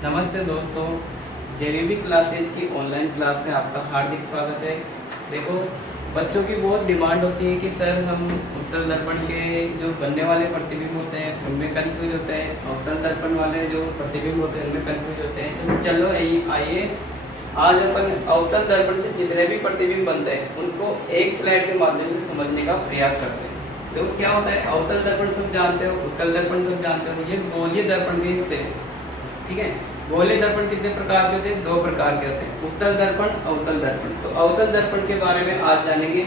नमस्ते दोस्तों, जेवीबी क्लासेज की ऑनलाइन क्लास में आपका हार्दिक स्वागत है। देखो, बच्चों की बहुत डिमांड होती है कि सर हम उत्तल दर्पण के जो बनने वाले प्रतिबिंब होते हैं उनमें कंफ्यूज होते हैं, अवतल दर्पण वाले जो प्रतिबिंब होते हैं उनमें कंफ्यूज होते हैं। तो चलो आइए आज अपन अवतल दर्पण से जितने भी प्रतिबिंब बनते हैं उनको एक स्लाइड के माध्यम से समझने का प्रयास करते हैं। देखो क्या होता है, अवतल दर्पण सब जानते हो, उत्तल दर्पण सब जानते हो, ये गोलीय दर्पण के हिस्से, ठीक है। गोलीय दर्पण कितने प्रकार के होते हैं? दो प्रकार के होते हैं, उत्तल दर्पण, अवतल दर्पण। तो अवतल दर्पण के बारे में आज जानेंगे,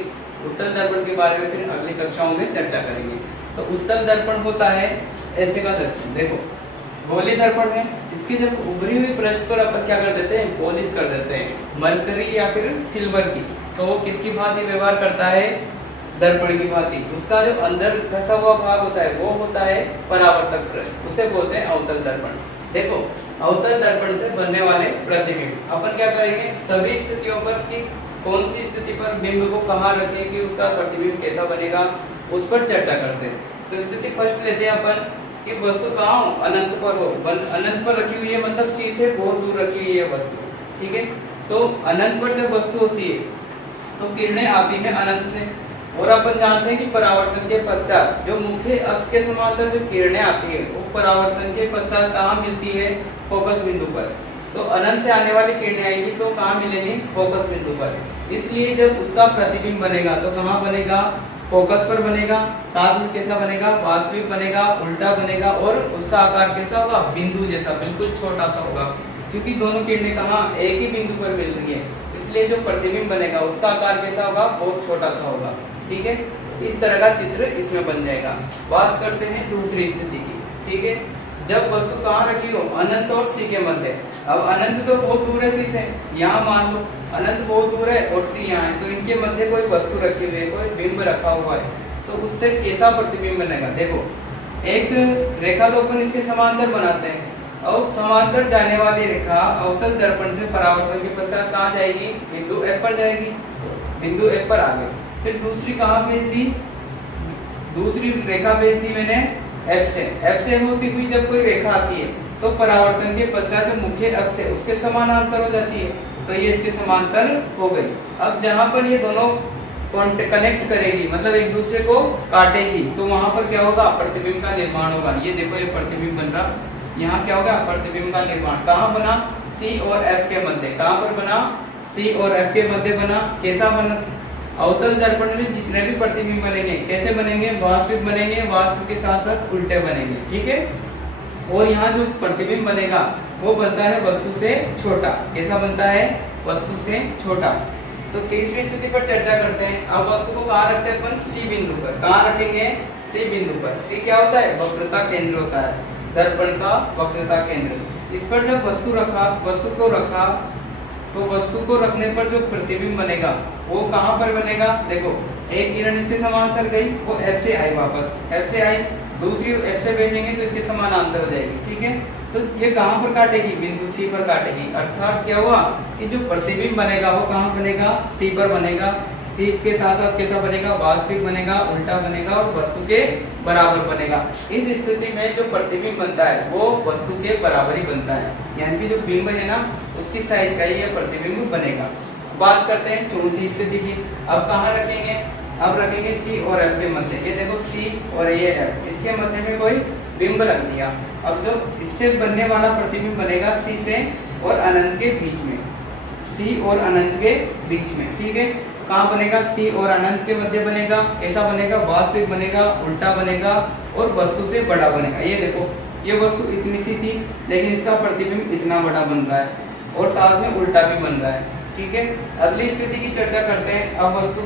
उत्तल दर्पण के बारे में फिर अगली कक्षाओं में चर्चा करेंगे। तो उत्तल दर्पण होता है ऐसे का दर्पण, देखो गोलीय दर्पण है, इसकी जब उभरी हुई पृष्ठ पर अपन क्या कर देते हैं, पॉलिश कर देते हैं मरकरी या फिर सिल्वर की, तो वो किसकी भांति व्यवहार करता है? दर्पण की भांति। उसका जो अंदर धसा हुआ भाग होता है वो होता है परावर्तक पृष्ठ, उसे बोलते हैं अवतल दर्पण। देखो, अवतल दर्पण से बनने वाले प्रतिबिंब अपन क्या करेंगे, सभी स्थितियों पर कि कौन सी स्थिति पर बिंब को कहाँ रखें कि उसका प्रतिबिंब कैसा बनेगा, उस पर चर्चा करते हैं। तो स्थिति फर्स्ट लेते हैं अपन कि वस्तु कहाँ हो, अनंत पर हो। अनंत पर रखी हुई है मतलब सी से बहुत दूर रखी हुई है वस्तु, ठीक है। तो अनंत पर जब वस्तु होती है तो किरणें आती है अनंत से, और अपन जानते हैं कि परावर्तन के पश्चात जो मुख्य अक्ष के समांतर जो किरणें आती है वो परावर्तन के पश्चात कहाँ मिलती है? फोकस बिंदु पर। तो अनंत से आने वाली किरणें आएंगी तो कहाँ मिलेंगी? फोकस बिंदु पर। इसलिए जब उसका प्रतिबिंब बनेगा तो कहाँ बनेगा? फोकस पर बनेगा। साथ में कैसा बनेगा? वास्तविक बनेगा, उल्टा बनेगा, और उसका आकार कैसा होगा? बिंदु जैसा, बिल्कुल छोटा सा होगा, क्योंकि दोनों किरणें कहाँ एक ही बिंदु पर मिल रही है। इसलिए जो प्रतिबिंब बनेगा उसका आकार कैसा होगा? बहुत छोटा सा होगा, ठीक है। इस तरह का चित्र इसमें बन जाएगा। बात करते हैं दूसरी स्थिति की, ठीक है। जब वस्तु कहाँ रखी हो? अनंत और सी के मध्य। अब अनंत तो बहुत दूर है सी से, यहाँ मान लो अनंत बहुत दूर है और सी यहाँ है, तो इनके मध्य कोई वस्तु रखी हुई है, कोई बिंब रखा हुआ है, तो उससे कैसा प्रतिबिंब बनेगा? देखो, एक रेखा तो अपन इसके समांतर बनाते हैं, और समांतर जाने वाली रेखा अवतल दर्पण से परावर्तन के पश्चात कहाँ जाएगी? बिंदु F पर जाएगी। बिंदु F पर आ गए, फिर दूसरी कहाँ भेज दी? दूसरी रेखा भेज दी मैंने F से। F से होती हुई जब कोई रेखा आती है तो परावर्तन के पश्चात जो मुख्य अक्ष है उसके समानांतर हो जाती है, तो ये इसके समांतर हो गई। अब जहाँ पर ये दोनों कनेक्ट करेगी, मतलब एक दूसरे को काटेगी, तो वहां पर क्या होगा? प्रतिबिंब का निर्माण होगा। ये देखो, ये प्रतिबिंब बन रहा, यहाँ क्या होगा? प्रतिबिंब का निर्माण। कहाँ बना? C और F के मध्य। कहाँ पर बना? C और F के मध्य बना। कैसा बना? अवतल दर्पण में जितने भी प्रतिबिंब बनेंगे कैसे बनेंगे? वास्तविक बनेंगे, वास्तविक के साथ साथ उल्टे बनेंगे, ठीक है। और यहाँ जो प्रतिबिंब बनेगा वो बनता है वस्तु से छोटा। कैसा बनता है? वस्तु से छोटा। तो तीसरी स्थिति पर चर्चा करते हैं। अब वस्तु को कहाँ रखते हैं अपन? सी बिंदु पर। कहाँ रखेंगे? सी बिंदु पर। सी क्या होता है? वक्रता केंद्र होता है, दर्पण का वक्रता केंद्र। इस पर जब वस्तु को रखा तो वस्तु को रखने पर जो प्रतिबिंब बनेगा वो कहाँ पर बनेगा? देखो, एक किरण इसके समांतर गई, वो F से आई, वापस F से आई, दूसरी F से भेजेंगे तो इसके समानांतर हो जाएगी, ठीक है। तो ये कहाँ पर काटेगी? बिंदु C पर काटेगी। अर्थात क्या हुआ कि जो प्रतिबिंब बनेगा वो कहाँ बनेगा? C पर बनेगा। C के साथ साथ कैसा बनेगा? वास्तविक बनेगा, उल्टा बनेगा, और वस्तु के बराबर बनेगा। इस स्थिति में जो प्रतिबिंब बनता है वो वस्तु के बराबर ही बनता है, यानी कि जो बिंब है ना उसकी साइज का ही ये प्रतिबिंब बनेगा। बात करते हैं चौथी स्थिति की। अब कहाँ रखेंगे? अब रखेंगे C और F के मध्य। ये देखो C और ये F, इसके मध्य में कोई बिंब रख दिया। अब जो इससे बनने वाला प्रतिबिंब बनेगा C से और अनंत के बीच में, C और अनंत के बीच में, ठीक है। कहाँ बनेगा? C और अनंत के मध्य बनेगा। कैसा बनेगा? वास्तविक बनेगा, उल्टा बनेगा, और वस्तु से बड़ा बनेगा। ये देखो, ये वस्तु इतनी सी थी लेकिन इसका प्रतिबिंब इतना बड़ा बन रहा है, और साथ में उल्टा भी बन रहा है, ठीक है। अगली स्थिति की चर्चा करते हैं। अब वस्तु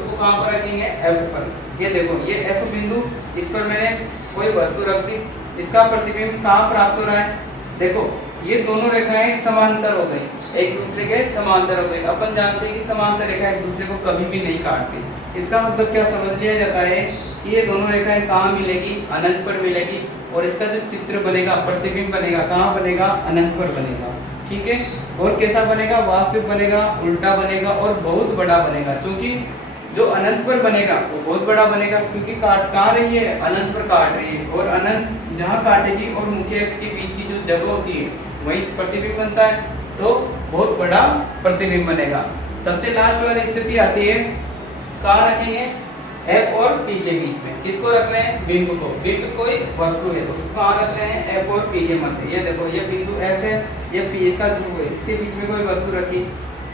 को कहाँ पर रखेंगे? F पर। ये देखो, ये F बिंदु, इस पर मैंने कोई वस्तु रख दी, इसका प्रतिबिंब कहाँ प्राप्त हो रहा है? देखो, ये दोनों रेखाएं समांतर हो गई, एक दूसरे के समांतर हो गई। अपन जानते हैं कि समांतर रेखा एक दूसरे को कभी भी नहीं काटती। इसका मतलब क्या समझ लिया जाता है कि ये दोनों रेखाएं कहाँ मिलेगी? अनंत पर मिलेगी, और इसका जो चित्र बनेगा, प्रतिबिंब बनेगा, कहाँ बनेगा? अनंत पर बनेगा, ठीक है। और कैसा बनेगा? वास्तविक बनेगा, उल्टा बनेगा, और बहुत बड़ा बनेगा। क्योंकि जो अनंत पर बनेगा वो बहुत बड़ा बनेगा, क्योंकि काट कहाँ रही है? अनंत पर काट रही है, और अनंत जहाँ काटेगी और मुख्य अक्ष के बीच की जो जगह होती है वही प्रतिबिंब बनता है, तो बहुत बड़ा प्रतिबिंब बनेगा। सबसे लास्ट वाली स्थिति आती है, कहाँ रखेंगे, F और P के बीच में। किसको रख रहे हैं, बिंदु को। बिंदु कोई वस्तु है, उसको कहाँ रख रहे हैं, F और P के मध्य। ये देखो, ये बिंदु F है, ये P इसका ध्रुव है, इसके बीच में कोई वस्तु रखी।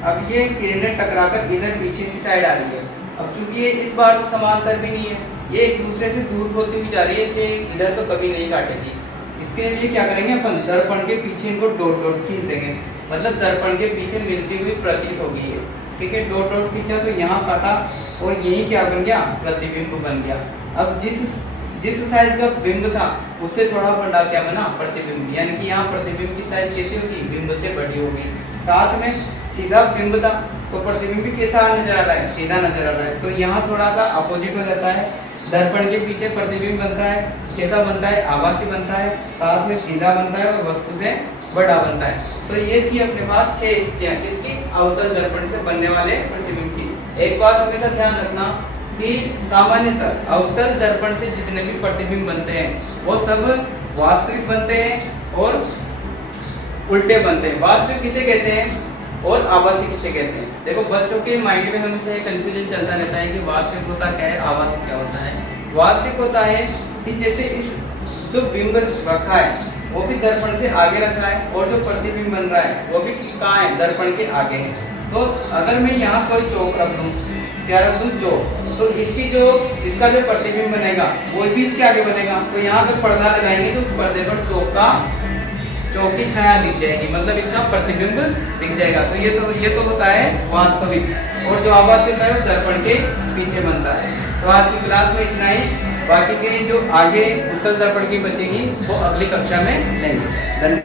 अब ये किरणें टकराकर इधर पीछे की साइड आ रही है। अब क्योंकि ये इस बार तो समांतर भी नहीं है, ये एक दूसरे से दूर होती हुई जा रही है, इसलिए इधर तो कभी नहीं काटेगी। इसके लिए क्या करेंगे अपन, दर्पण के पीछे इनको डॉट डॉट खींच देंगे, मतलब दर्पण के पीछे मिलती हुई प्रतीत होगी ये। ठीक है, डॉट डॉट खींचा तो यहाँ काटा और यही क्या बन गया, प्रतिबिंब बन गया। अब जिस साइज का बिंब था उससे थोड़ा बड़ा क्या बना, प्रतिबिंब। यानी कि यहाँ प्रतिबिंब की साइज कैसी होगी, बिंब से बड़ी होगी। साथ में सीधा बिंब था तो प्रतिबिंब भी कैसा नजर आ रहा है, सीधा नजर आ रहा है। तो यहाँ थोड़ा सा अपोजिट हो जाता है, दर्पण के पीछे प्रतिबिंब बनता है, कैसा बनता है, आभासी बनता है, साथ में सीधा बनता है और वस्तु से बड़ा बनता है। तो ये थी अपने पास 6 स्थितियां किसकी, अवतल दर्पण से बनने वाले प्रतिबिंब की। एक बात हमेशा ध्यान रखना कि सामान्यतः अवतल दर्पण से जितने भी प्रतिबिंब बनते हैं वो सब वास्तविक बनते हैं और उल्टे बनते हैं। वास्तविक किसे कहते हैं और आभासी किसे कहते हैं। देखो, बच्चों के माइंड में हमेशा ये कंफ्यूजन चलता रहता है कि वास्तविक होता क्या है, आभासी क्या होता है। वास्तविक होता है कि जैसे इस जो बिंब रखा है वो भी दर्पण से आगे रखा है और जो प्रतिबिंब बन रहा है वो भी कहाँ है, दर्पण के आगे है। तो अगर मैं यहाँ कोई चौक रख दूं, क्या रख दूं, चौक, तो इसका जो प्रतिबिंब बनेगा वो भी इसके आगे बनेगा। तो यहाँ अगर पर्दा लगाएंगे तो उस पर्दे पर चौक की छाया दिख जाएगी, मतलब इसका प्रतिबिंब दिख जाएगा। तो ये तो होता है वास्तविक, और जो आभासी होता है वो दर्पण के पीछे बनता है। तो आज की क्लास में इतना ही, बाकी के जो आगे उत्तल दर्पण की बचेगी वो अगली कक्षा में लेंगे। धन्यवाद।